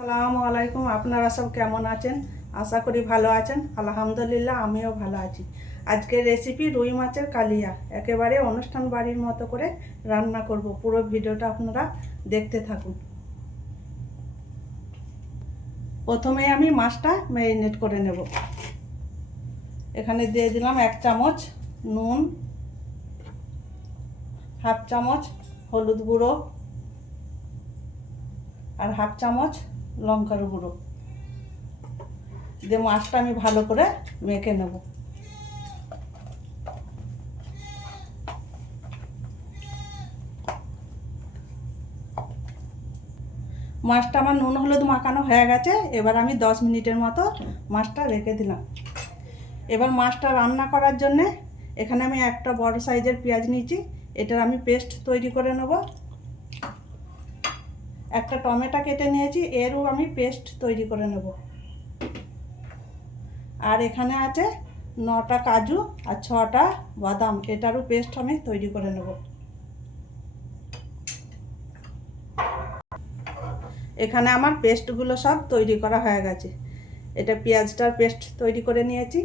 আসসালামু আলাইকুম। আপনারা সব কেমন আছেন? আশা করি ভালো আছেন। আলহামদুলিল্লাহ আমিও ভালো আছি। আজকের রেসিপি রুই মাছের কালিয়া, একেবারে অনুষ্ঠান বাড়ির মতো করে রান্না করব। পুরো ভিডিওটা আপনারা দেখতে থাকুন। প্রথমে আমি মাছটা ম্যারিনেট করে নেব। এখানে দিয়ে দিলাম 1 চামচ নুন, হাফ চামচ হলুদ গুঁড়ো আর হাফ চামচ লঙ্কার গুঁড়ো দিয়ে মাছটা আমি ভালো করে মেখে নেব। মাছটা আমার নুন হলুদ মাখানো হয়ে গেছে। এবার আমি 10 মিনিটের মতো মাছটা রেখে দিলাম। এবার মাছটা রান্না করার জন্যে এখানে আমি একটা বড় সাইজের পেঁয়াজ নিয়েছি। এটার আমি পেস্ট তৈরি করে নেব। একটা টমেটো কেটে নিয়েছি, এরও আমি পেস্ট তৈরি করে নেব। আর এখানে আছে 9টা কাজু আর 6টা বাদাম, এটারও পেস্ট আমি তৈরি করে নেব। এখানে আমার পেস্টগুলো সব তৈরি করা হয়ে গেছে। এটা পেঁয়াজটার পেস্ট তৈরি করে নিয়েছি,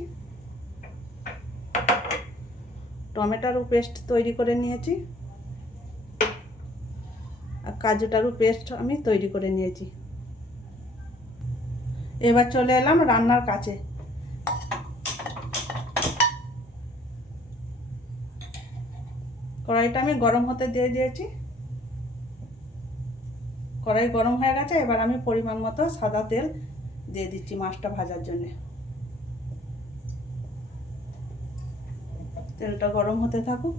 টমেটোরও পেস্ট তৈরি করে নিয়েছি আর কাজুটারও পেস্ট আমি তৈরি করে নিয়েছি। এবার চলে এলাম রান্নার কাছে। কড়াইটা আমি গরম হতে দিয়ে দিয়েছি। কড়াই গরম হয়ে গেছে। এবার আমি পরিমাণ মতো সাদা তেল দিয়ে দিচ্ছি মাছটা ভাজার জন্য। তেলটা গরম হতে থাকুক।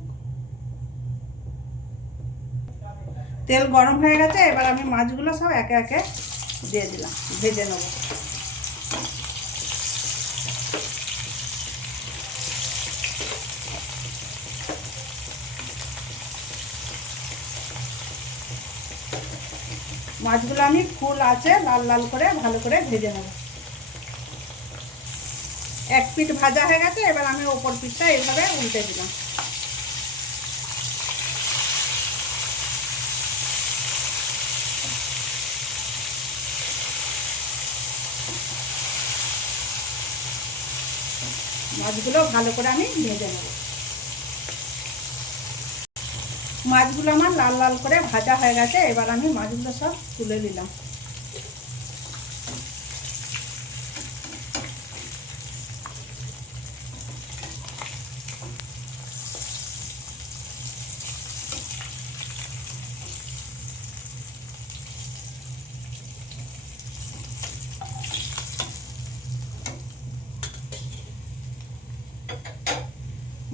তেল গরম হয়ে গেছে। এবার আমি মাছগুলো সব একে একে দিয়ে দিলাম, ভেজে নেব। মাছগুলো আমি ফুল আছে লাল লাল করে ভালো করে ভেজে নেব। এক পিঠ ভাজা হয়ে গেছে। এবার আমি ওপর পিঠটা এইভাবে উল্টে দিলাম। মাছগুলো ভালো করে আমি ভেজে নেব। মাছগুলো আমার লাল লাল করে ভাজা হয়ে গেছে। এবার আমি মাছগুলো সব তুলে দিলাম।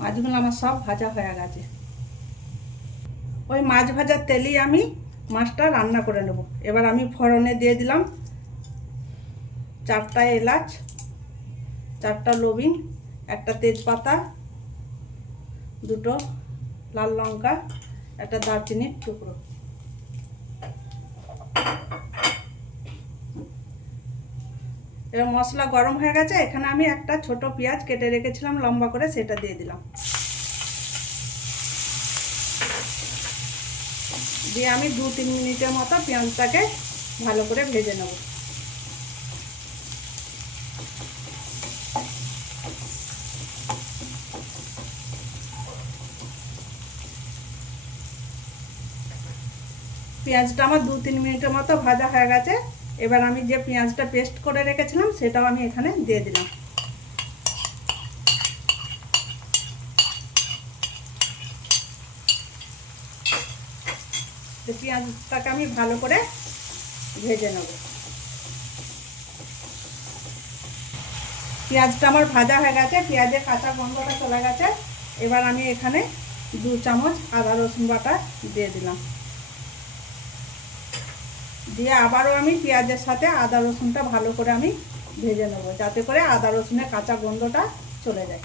মাছগুলো আমার সব ভাজা হয়ে গেছে। ওই মাছ ভাজার তেলেই আমি মাছটা রান্না করে নেব। এবার আমি ফোড়নে দিয়ে দিলাম 4টা এলাচ, 4টা লবিং, একটা তেজপাতা, 2টো লাল লঙ্কা, একটা দারচিনির টুকরো। এবার মশলা গরম হয়ে গেছে। এখানে আমি একটা ছোট পেঁয়াজ কেটে রেখেছিলাম লম্বা করে, সেটা দিয়ে দিলাম। দিয়ে আমি 2-3 মিনিটের মতো পেঁয়াজটাকে ভালো করে ভেজে নেব। পেঁয়াজটা আমার 2-3 মিনিটের মতো ভাজা হয়ে গেছে। এবার আমি যে পেঁয়াজটা পেস্ট করে রেখেছিলাম সেটাও আমি এখানে দিয়ে দিলাম। পেঁয়াজটাকে আমি ভালো করে ভেজে নেব। পেঁয়াজটা আমার ভাজা হয়ে গেছে, পেঁয়াজের কাঁচা গন্ধটা চলে গেছে। এবার আমি এখানে 2 চামচ আদা রসুন বাটা দিয়ে দিলাম। দিয়ে আবারও আমি পেঁয়াজের সাথে আদা রসুনটা ভালো করে আমি ভেজে নেব, যাতে করে আদা রসুনের কাঁচা গন্ধটা চলে যায়।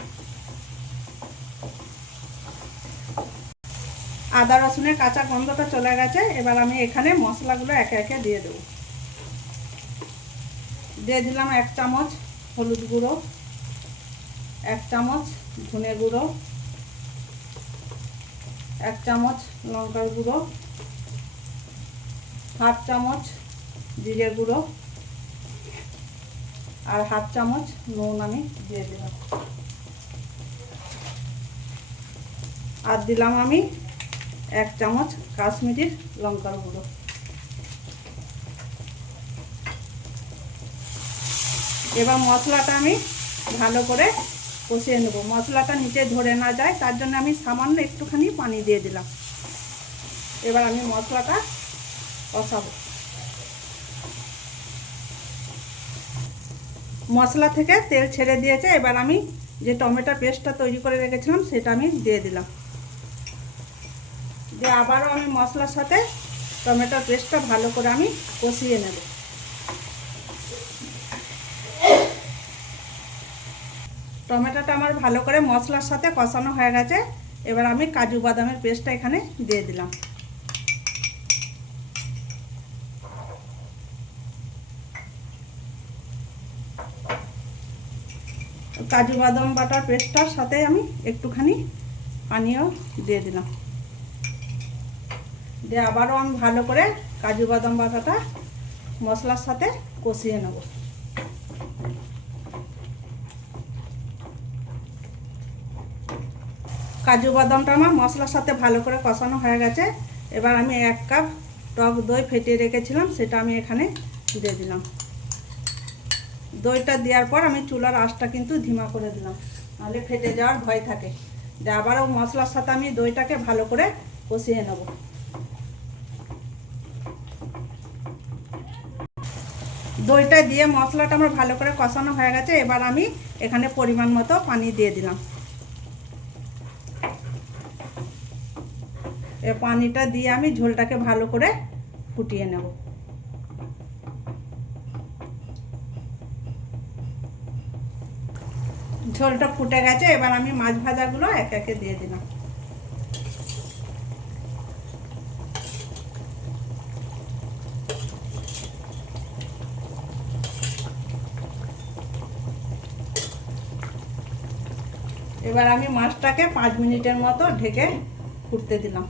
আদা রসুনের কাঁচা গন্ধটা চলে গেছে। এবার আমি এখানে মশলাগুলো একে একে দিয়ে দেব। দিয়ে দিলাম 1 চামচ হলুদ গুঁড়ো, 1 চামচ ধনে গুঁড়ো, 1 চামচ লঙ্কার গুঁড়ো, হাফ চামচ জিরে গুঁড়ো, আর হাফ চামচ নুন আমি দিয়ে দিলাম। আর দিলাম আমি 1 চামচ কাশ্মীরি লঙ্কার গুঁড়ো। এবার মশলাটা আমি ভালো করে কষিয়ে নেব। মশলাটা নিচে ধরে না যায় তার জন্য আমি সামান্য একটুখানি পানি দিয়ে দিলাম। এবার আমি মশলাটা কষাবো। মশলা থেকে তেল ছেড়ে দিয়েছে। এবার আমি যে টমেটো পেস্টটা তৈরি করে রেখেছিলাম সেটা আমি দিয়ে দিলাম। দিয়ে আবারও আমি মশলার সাথে টমেটো পেস্টটা ভালো করে আমি কষিয়ে নেব। টমেটোটা আমার ভালো করে মশলার সাথে কষানো হয়ে গেছে। এবার আমি কাজু বাদামের পেস্টটা এখানে দিয়ে দিলাম। কাজু বাদাম বাটার পেস্টটার সাথে আমি একটুখানি পানিও দিয়ে দিলাম। দিয়ে আবারও আমি ভালো করে কাজু বাদাম বাটাটা মশলার সাথে কষিয়ে নেব। কাজু বাদামটা আমার মশলার সাথে ভালো করে কষানো হয়ে গেছে। এবার আমি 1 কাপ টক দই ফেটিয়ে রেখেছিলাম সেটা আমি এখানে দিয়ে দিলাম। দইটা দেওয়ার পর আমি চুলার আঁচটা কিন্তু ধিমা করে দিলাম, নাহলে ফেটে যাওয়ার ভয় থাকে। দিয়ে আবারও মশলার সাথে আমি দইটাকে ভালো করে কষিয়ে নেব। দইটা দিয়ে মশলাটা আমার ভালো করে কষানো হয়ে গেছে। এবার আমি এখানে পরিমাণ মতো পানি দিয়ে দিলাম। এই পানিটা দিয়ে আমি ঝোলটাকে ভালো করে ফুটিয়ে নেব। ঝোলটা ফুটে গেছে। এবার আমি মাছ ভাজাগুলো একে একে দিয়ে দিলাম। এবার আমি মাছটাকে 5 মিনিটের মতো ঢেকে ফুটতে দিলাম।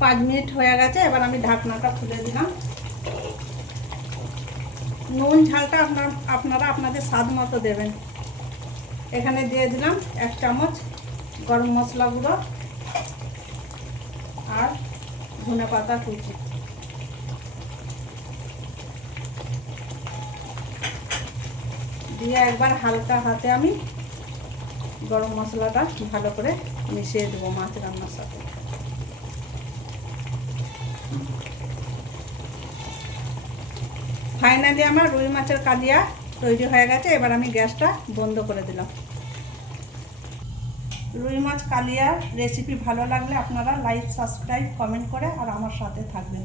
5 মিনিট হয়ে গেছে। এবার আমি ঢাকনাটা খুলে দিলাম। নুন ঝালটা আপনারা আপনাদের স্বাদ মতো দেবেন। এখানে দিয়ে দিলাম 1 চামচ গরম মশলা গুঁড়ো আর ধনেপাতা কুচি। দিয়ে একবার হালকা হাতে আমি গরম মশলাটা ভালো করে মিশিয়ে দেবো মাছ রান্নার সাথে। ফাইনালি আমার রুই মাছের কালিয়া তৈরি হয়ে গেছে। এবার আমি গ্যাসটা বন্ধ করে দিলাম। রুই মাছ কালিয়ার রেসিপি ভালো লাগলে আপনারা লাইক, সাবস্ক্রাইব, কমেন্ট করে আর আমার সাথে থাকবেন।